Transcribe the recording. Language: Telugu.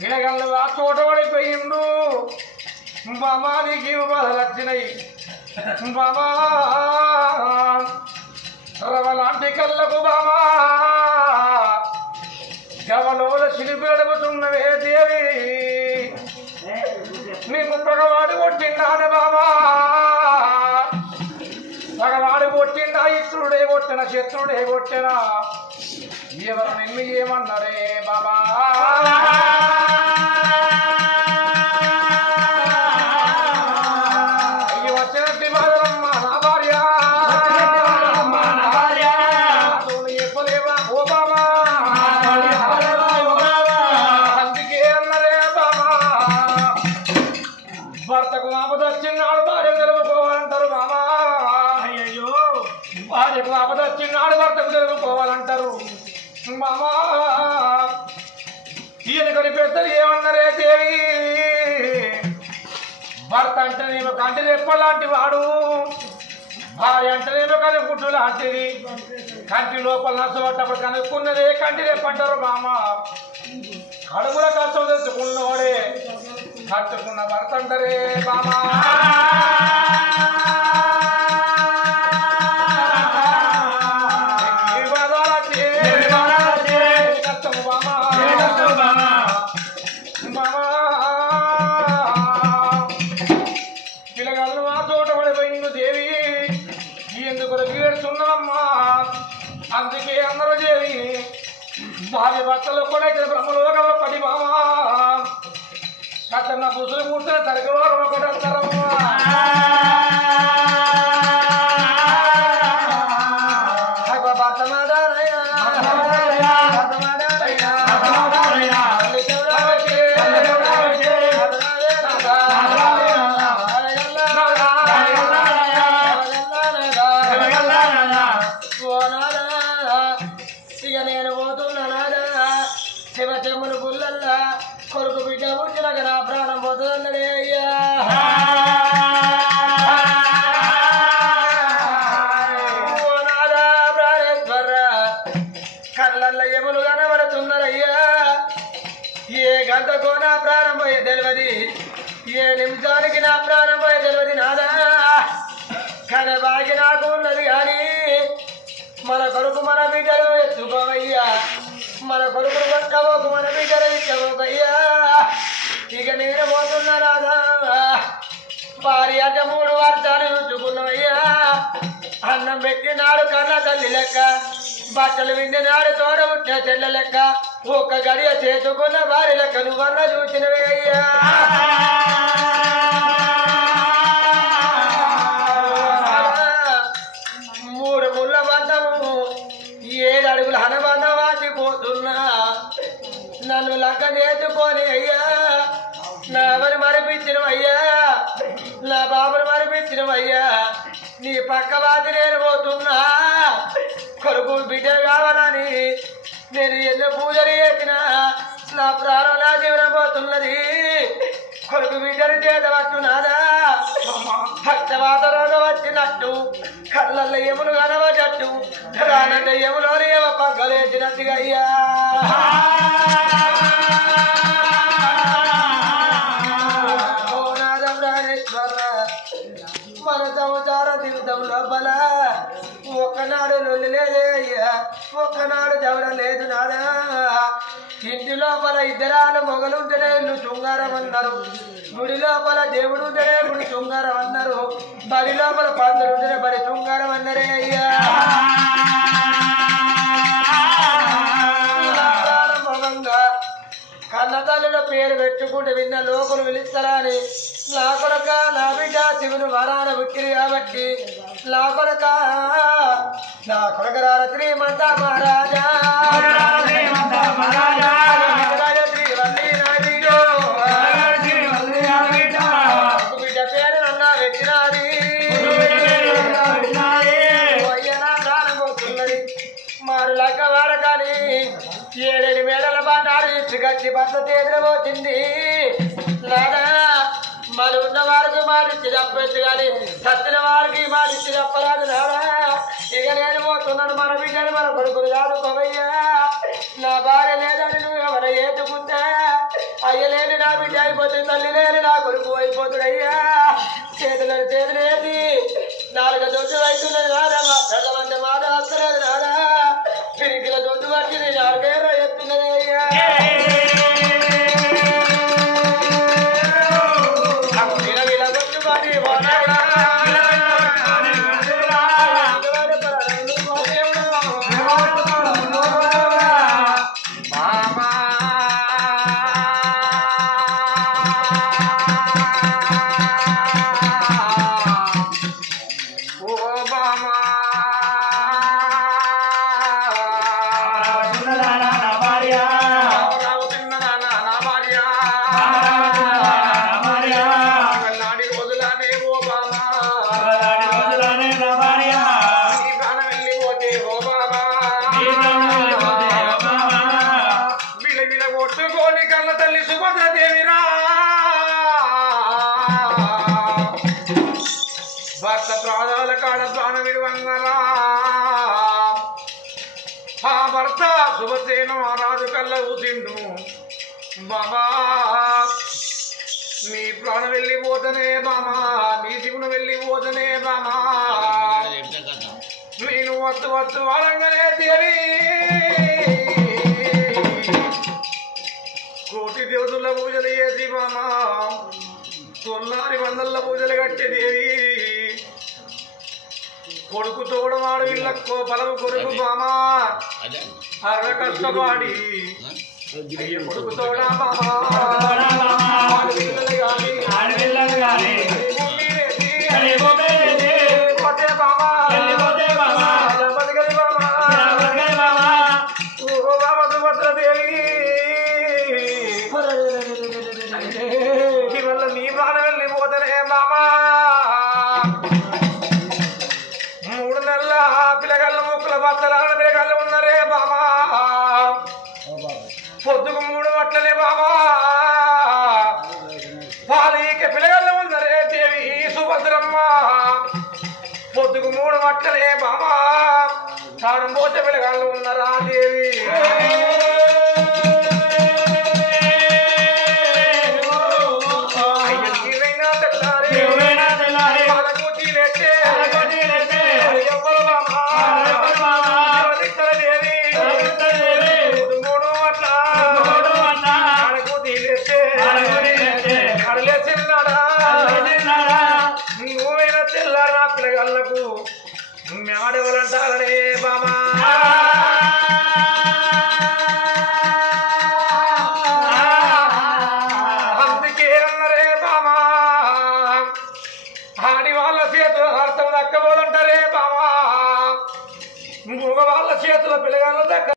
పిలగల్లు ఆ చోట పడిపోయిండు. బామా నీకు బాధలు వచ్చినాయి బామా, రవలాంటి కళ్ళకు బామా గవలోల చిలిపి అడుగుతున్నవే దేవి, నీకు పగవాడు కొట్టిండాను బామా, పగవాడు కొట్టిండా ఇత్రుడే కొట్టిన శత్రుడే కొట్టినా ఎవరు నిన్ను ఏమన్నారే బాబా, అయ్యి వచ్చినట్టు బాధలమ్మ నా భార్య చెప్పలేవా ఓ బాబా, అందుకే అన్నరే బాబా, భర్తకు ఆపద వచ్చినాడు భార్య తెలుపుకోవాలంటారు బాబా, అయ్యో భార్యకు ఆపద వచ్చినాడు భర్తకు తెలుపుకోవాలంటారు మామా, ఈయనకని పెద్దలు ఏమన్నారే దేవి, భర్త అంటేనేమో కంటి రెప్పలాంటి వాడు, భార్య అంటేనేమో కానీ గుడ్డు లాంటిది, కంటి లోపల నచ్చబడ్డప్పుడు కనుక్కున్నదే కంటి రెప్పంటారు మామ, కడుపుల కష్టం తెచ్చుకున్నోడే కట్టుకున్న భర్త అంటారే మామా, పిల్లగాళ్ళు ఆ చోట పడిపోయింది దేవి, ఎందుకు ఏడుస్తున్నామ్మా, అందుకే అందరూ దేవి భార్య భర్తలు కూడా ఇక్కడ బ్రహ్మలోకం ఒకటి బామా, కట్టన్న పుసులు కూర్చొని తరగలోకం ఒకటి అంటారమ్మా, ఇక నేను పోతున్నానా శివ చెమ్ములు గుల్లల్లా కొడుకు బిడ్డ పుట్టినాక నా ప్రాణం పోతుందన్నదే అయ్యా, ప్రాణేశ్వర కళ్ళల్ల ఎములు కనబడుతున్నారయ్యా, ఏ గంటకో నా ప్రాణం పోయే తెలియదు, ఏ నిమిషానికి నా ప్రాణం పోయే తెలియదు నాదా, కానీ బాగి నాకు ఉన్నది కానీ మన కొడుకు మన బిడ్డలు ఎత్తుకోవయ్యా, మన కొడుకును పట్టబోకు మన బిడ్డలు ఇచ్చబోకయ్యా, ఇక నేను పోతున్నా రాదా, భార్య అంటే 3 వర్షాలు చూసుకున్నావయ్యా, అన్నం పెట్టినాడు కన్న తల్లి లెక్క, బట్టలు విండినాడు తోడ పుట్టిన చెల్ల లెక్క, ఒక్క గడియ చేసుకున్న భార్య లెక్క నువ్వన్న చూసినవే అయ్యా, అడుగులు హనబంద వాచిపోతున్నా నన్ను లక్క చేసుకొని అయ్యా, నా అవని మరిపించినవయ్యా, నా బాబుని మరిపించినవయ్యా, నీ పక్క వాతి నేను పోతున్నా, కొడుకు బిడ్డలు కావాలని నేను ఎన్నో పూజలు చేసిన నా ప్రాణం నా జీవనం పోతున్నది, కొడుకు బిడ్డలు చేత పట్టున్నాదా, భక్తవాత రోగం వచ్చినట్టు కళ్ళల్లో ఎములు కనబడ్డట్టు రానంటే ఎములో ఏమ పక్కలేసినట్టుగా అయ్యా, మన సంసార జీవితం లోపల ఒక్కనాడు లొల్లి లేదే అయ్యా, ఒక్కనాడు జవడం లేదు నాదా, ఇంటి లోపల ఇద్దరాలు మొగలుంటేనే ఇల్లు శృంగారం అన్నారు, గుడి లోపల దేవుడు ఉంటేనే గుడి శృంగారం అన్నారు, బడి లోపల పందులు ఉంటేనే బడి శృంగారం అన్నారే అయ్యా, మొగంగా కన్న తల్లిలో పేరు పెట్టుకుంటే విన్న లోకులు పిలుస్తారా అని నా కొరక నా బిడ్డ శివుని వరాన పుట్టింది కాబట్టి నా కొరక రార శ్రీమంత మహారాజా బిడ్డ పేరు నన్న పెట్టినది అయ్యనా ప్రాణపోతున్నది మారు లక్క వాడకాని 7 మేడల బాటాడు ఇచ్చుకొచ్చి భర్త చేతిలో పోతుంది నాదా, మరి ఉన్న వారికి మాటిచ్చి తప్పచ్చు కానీ సత్తిన వారికి మాటిచ్చి తప్పరాదు నాదా, ఇక నేను పోతున్నాను మన బిడ్డను మన కొడుకులు కాదుకోవయ్యా, నా భార్య లేదని నువ్వు ఎవరు ఏతుకుంటే ఆ అయిపోతే తల్లి లేని నా కొడుకు అయిపోతుడయ్యా చేతులేది నాలుగ దొడ్డు అవుతున్నది రాదమ్మా పెద్దమంటే మాట వస్తలేదు రాదా పిరికిల దొడ్డు పట్టింది నాలుగేర ఎత్తున్నది అయ్యా దొడ్డు పడి భర్త ప్రాణాల కాడ ప్రాణం విడువంగరా ఆ భర్త శుభసేన రాజు కళ్ళ ఊసిండు బాబా నీ ప్రాణం వెళ్ళిపోతనే బామా నీ జీవును వెళ్ళిపోతనే బామా నేను వత్తు వరంగనే దేవి కోటి దేవతల పూజలు చేసి బామా తొల్లారి వందల పూజలు కట్టే దేవి కొడుకు తోడవాడు వీళ్ళకో పలవు కొడుకు బామా అర్ర కష్టపాడి కొడుకు తోడా బామా వల్ల నీ ప్రాణం వెళ్ళిపోతనే మామా 3 నెలల పిల్లగల్ల ముక్కుల బత్తలాడ పిల్లగల్ల ఉన్నారే బామా పొద్దుకు 3 వట్లనే బామా పాలీక పిల్లగల్ల ఉన్నారే దేవి సుభద్రమ్మ పొద్దుకు 3 వట్లనే బామా తాడం పోతే పిల్లగల్ల ఉన్నారా దేవి నువ్వైనా తెల్లారా పిల్లగాళ్ళకు మేడెవరంటారనే